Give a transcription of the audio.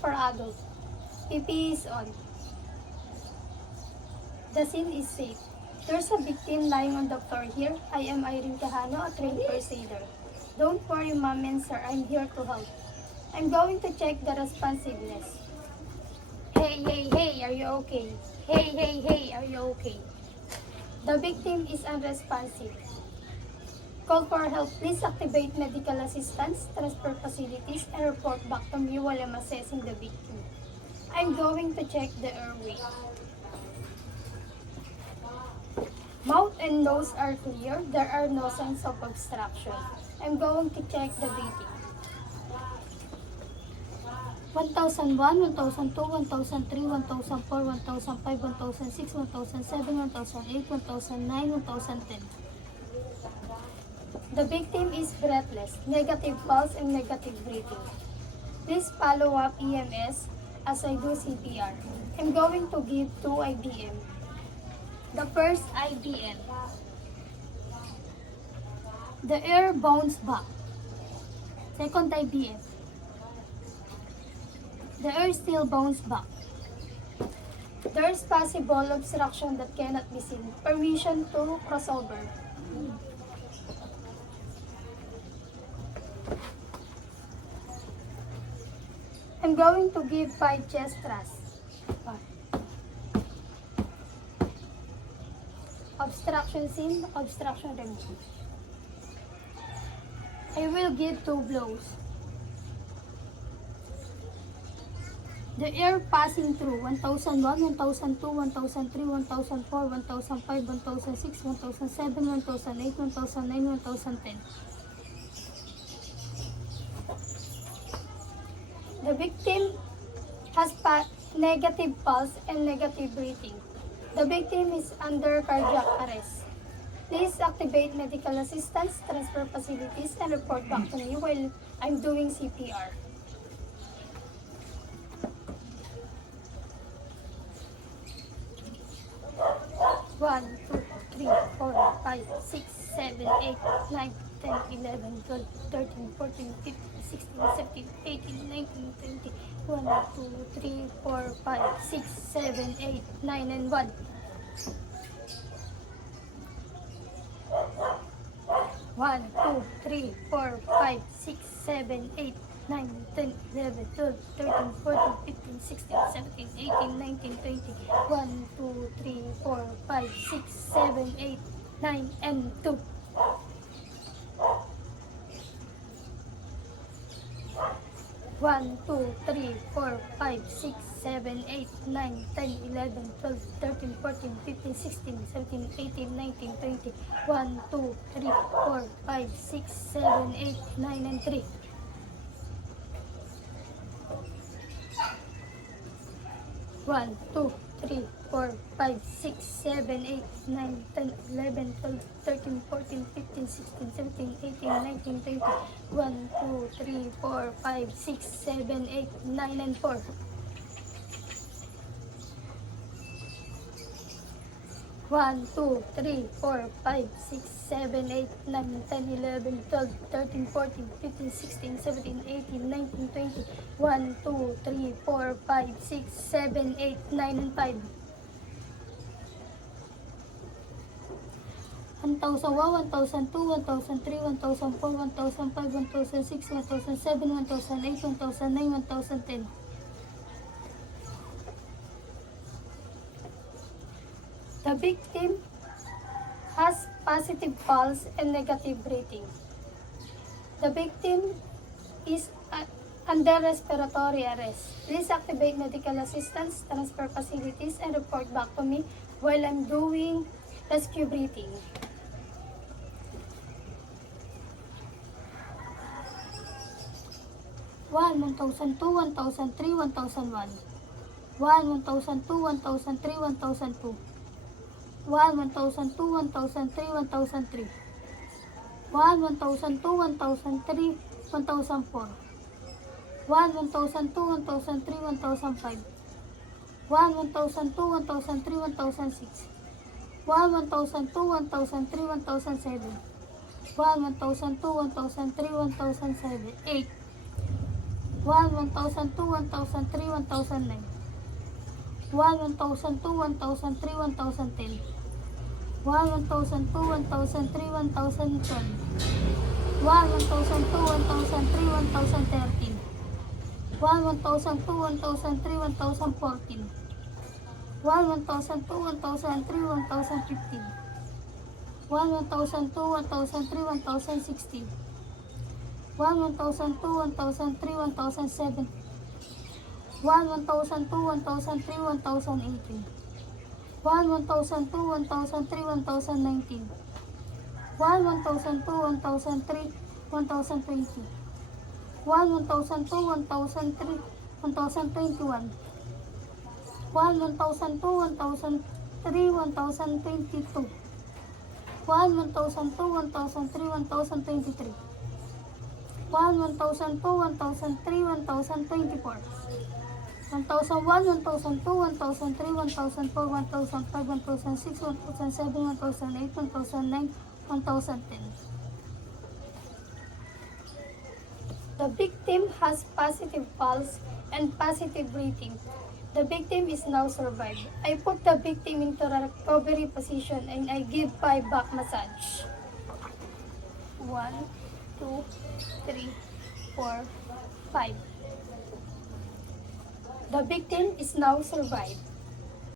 for adults. PPE is on. The scene is safe. There's a victim lying on the floor here. I am Irene Cajano, a trained first aider. Don't worry, ma'am and sir, I'm here to help. I'm going to check the responsiveness. Hey, are you okay? Hey, are you okay? The victim is unresponsive. Call for help. Please activate medical assistance, transfer facilities, and report back to me while I'm assessing the victim. I'm going to check the airway. Mouth and nose are clear. There are no signs of obstruction. I'm going to check the breathing. 1001, 1002, 1003, 1004, 1005, 1006, 1007, 1008, 1009, 1010. The victim is breathless, negative pulse and negative breathing. Please follow up EMS as I do CPR. I'm going to give 2 IBM. The first IBM. The air bounced back. Second IBM. The air still bounced back. There is possible obstruction that cannot be seen. Permission to crossover. I'm going to give 5 chest thrusts. Obstruction seen, obstruction removed. I will give 2 blows. The air passing through 1001, 1002, 1003, 1004, 1005, 1006, 1007, 1008, 1009, 1010. The victim has negative pulse and negative breathing. The victim is under cardiac arrest. Please activate medical assistance, transfer facilities, and report back to me while I'm doing CPR. 1, 2, 3, 4, 5, 6, 7, 8, 9, 10, 11, 12, 13, 14, 15, 16, 17, 18, 19, 20, 1, 2, 3, 4, 5, 6, 7, 8, 9, and 1. 1, 2, 3, 4, 5, 6, 7, 8, 9, 10, 11, 12, 13, 14, 15, 16, 17, 18, 19, 20, 1, 2, 3, 4, 5, 6, 7, 8, 9, and 2. 1, 2, 3, 4, 5, 6, 7, 8, 9, 10, 11, 12, 13, 14, 15, 16, 17, 18, 19, 20, 1, 2, 3, 4, 5, 6, 7, 8, 9, and 3. 1, 2, 3, 4, 5, 6, 7, 8, 9, 10, 11, 12, 13, 14, 15, 16, 17, 18, 19, 20, 1, 2, 3, 4, 5, 6, 7, 8, 9, and 4. 1, 2, 3, 4, 5, 6, 7, 8, 9, 10, 11, 12, 13, 14, 15, 16, 17, 18, 19, 20, 1, 2, 3, 4, 5, 6, 7, 8, 9, and 5. 1001, 1002, 1003, 1004, 1005, 1006, 1007, 1008, 1009, 1010. The victim has positive pulse and negative breathing. The victim is under respiratory arrest. Please activate medical assistance, transfer facilities, and report back to me while I'm doing rescue breathing. 1, 1002, 1003, 1001. 1, 1002, 1003, 1002. 1, 1002, 1003, 1003. 1, 1002, 1003, 1004. 1, 1002, 1003, 1005. 1, 1002, 1003, 1006. 1, 1002, 1003, 1007. 1, 1002, 1003, 1007. 8. 1, 1,002, 1,003, 1,009. 1, 1,002, 1,003, 1,010. 1, 1,002, 1,003, 1,012. 1, 1,002, 1,003, 1,013. 1, 1,002, 1,003, 1,014. 1, 1,002, 1,003, 1,015. 1, 1,002, 1,003, 1,016. 1, 1,002, 1,003, 1,007. 1, 1,002, 1,003, 1,018. 1, 1,002, 1,003, 1,019. 1, 1,002, 1,003, 1,020. 1, 1,002, 1,003, 1,021. 1, 1,002, 1,003, 1,022. 1, 1,002, 1,003, 1,023. 1, 1,002, 1,003, 1,024. 1,001, 1,002, 1,003, 1,004, 1,005, 1,006, 1,007, 1,008, 1,009, 1,010. The victim has positive pulse and positive breathing. The victim is now survived. I put the victim into a recovery position and I give 5 back massage. 1, 2, 3, 4, 5. The victim is now survived.